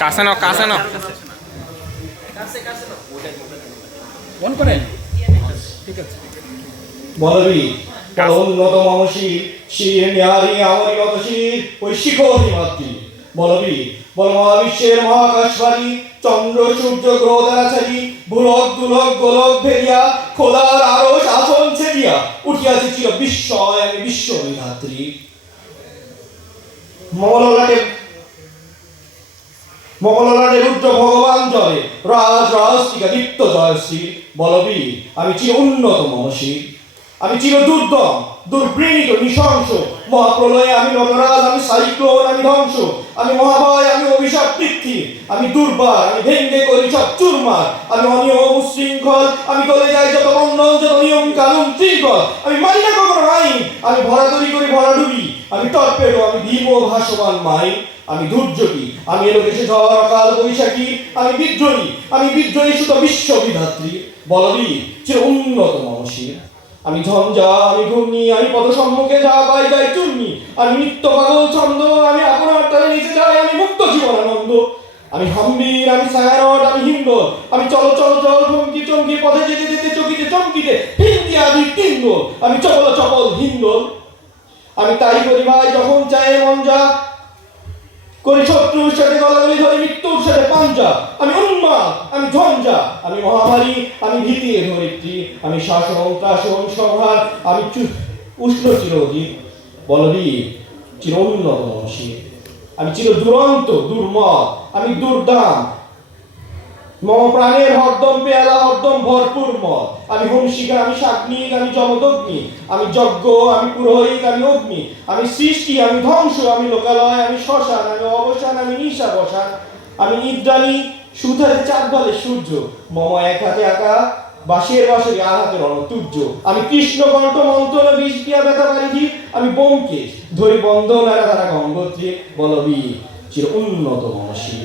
কাছে নাও ফোন করেন ঠিক আছে বলবি উন্নত মানসী শির নিহারি আমারি নত শির ওই শিখরি মাতৃ বলবি বল মহাবিশ্বের মহাকাশবাড়ি চন্দ্র সূর্য গ্রহ তারাছাড়ি ভুলক দুলক গোলক ভেরিয়া খোদার আরো শাসন ছেড়িয়া উঠিয়াছে চির বিস্ময় আমি বিশ্ব বিধাত্রী মঙ্গললাটে রুদ্র ভগবান জয় রাজরাস্তিকা দীপ্ত জয়শ্রী বলবি আমি চির উন্নত মনসী আমি চির দুর্দম দুর্বৃণীত নৃশংস মহাপ্রলয়ে আমি নটরাজ আমি সাইক্লোন আমি ধ্বংস আমি মহাভয় আমি অভিশাপ পৃথ্বী আমি দুর্বার আমি ভেঙ্গে করি সব চুরমার আমি অনিয়ম উশৃঙ্খল আমি গলে যাই যত বন্ধন যত নিয়ম কানুন শৃঙ্খল আমি মানি না কখনো আইন আমি ভরাদরি করি ভরাডুবি আমি টর্পেডো আমি ভীম ভাসমান মাই আমি দুর্যোগী আমি এলো দেশে ঝড় অকাল বৈশাখী আমি বিদ্রোহী সুত বিশ্ব বিধাত্রী বলবি চির উন্নত মনসী আমি ঝঞ্ঝা আমি ঘূর্ণি আমি পদ সম্মুখে যা পাই যাই চূর্ণি আমি নিত্য পাগল ছন্দ আমি আপনার তালে নিচে যাই আমি মুক্ত জীবনানন্দ আমি হাম্বির আমি ছায়ানট আমি হিন্দ আমি চল চল চল চমকি চমকি পথে যেতে যেতে চকিতে চমকিতে হিন্দি আদি তিন্দ আমি চপল চপল হিন্দ আমি তাই করি ভাই যখন চাই মন যা করি শত্রুর সাথে গলাগলি ধরে মৃত্যুর সাথে পাঞ্জা আমি উন্মাদ আমি ঝঞ্ঝা আমি মহামারী আমি ভীতি ধরিত্রী আমি শাসন ত্রাসন সংহার আমি উষ্ণ চিরোদীপ বলবি চির উন্নত মনসী আমি চির দুরন্ত দুর্মদ আমি দুর্দাম মম প্রাণের হরদম পেয়ালা হরদম ভরপুর মদ আমি হংসিকা আমি শাগ্নিক আমি জমদগ্নি আমি যজ্ঞ আমি পুরোহিত আমি অগ্নি আমি সৃষ্টি আমি ধ্বংস আমি লোকালয় আমি শ্মশান আমি অবসান আমি নিশা বসান আমি ইন্দ্রাণী সুধারে চাঁদ বলে সূর্য মম এক হাতে আঁকা বাঁশের বাঁশরি আর হাতে রণতুর্য আমি কৃষ্ণ কণ্ঠ মন্ত্রণ বিষ দিয়া ব্যথা পারিধি আমি ব্যোমকেশ ধরি বন্ধন আর ধারা গঙ্গোত্রী বলবি চির উন্নত মনসী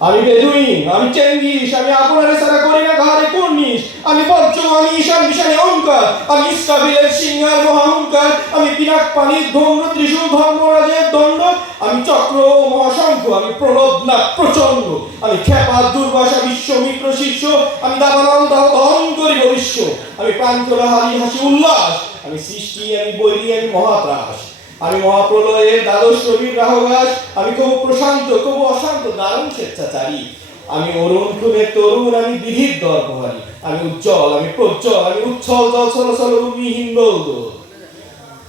আমি বেদুইন আমি চেঙ্গিস আমি আপনারে সারা করি না ঘরে কুর্নিশ আমি বজ্র আমি ঈশান বিশানে অহংকার আমি ইস্কাবিলের সিংহার মহাহংকার আমি পিনাক পানির ধম্র ত্রিশূল ধর্মরাজের দণ্ড আমি চক্র মহাশঙ্খ আমি প্রলোভনা প্রচন্ড আমি খেপা দুর্বাসা বিশ্বমিত্র শিষ্য আমি দাবানল দহন করি ভবিষ্য আমি প্রান্তরা হারি হাসি উল্লাস আমি সৃষ্টি আমি বৈরী আমি মহাত্রাস আমি মহাপ্রলয়ের দ্বাদশ রবির রাহবাস আমি কবু প্রশান্ত কবু অশান্ত দারুণ স্বেচ্ছাচারী আমি অরুণ খুনের তরুণ আমি বিধির দর্পহারী আমি উজ্জ্বল আমি প্রজ্জ্বল আমি উচ্ছল জল ছলছল উর্মি হিন্দল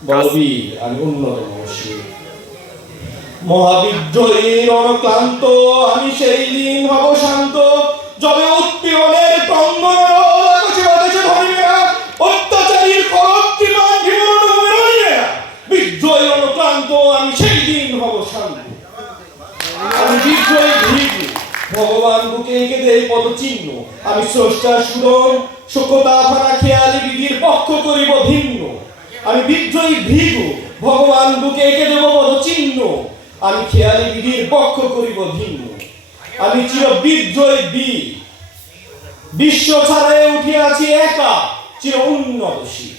বলবি আমি উন্নত মনসী মহাবিদ্রোহীর অনক্লান্ত আমি সেই দিন হব শান্ত যবে উৎপীড়নের ক্রন্দন অত্যাচারীর করক্তিমান বিদ্রোহী অনুক্রান্ত আমি সেই দিন হব শান্ত আমি বিদ্রোহী ভীরু ভগবান বুকে এঁকে দেই পদচিহ্ন আমি স্রষ্টার সুরন শোকতা ফানা খেয়ালি বিধির পক্ষ করিব ভিন্ন আমি বিদ্রোহী ভীরু ভগবান বুকে এঁকে দেব পদচিহ্ন আমি খেয়ালি বিধির পক্ষ করিব ভিন্ন আমি চির বিদ্রোহী বীর বিশ্ব ছাড়াই উঠিয়াছি একা চির উন্নতশীল।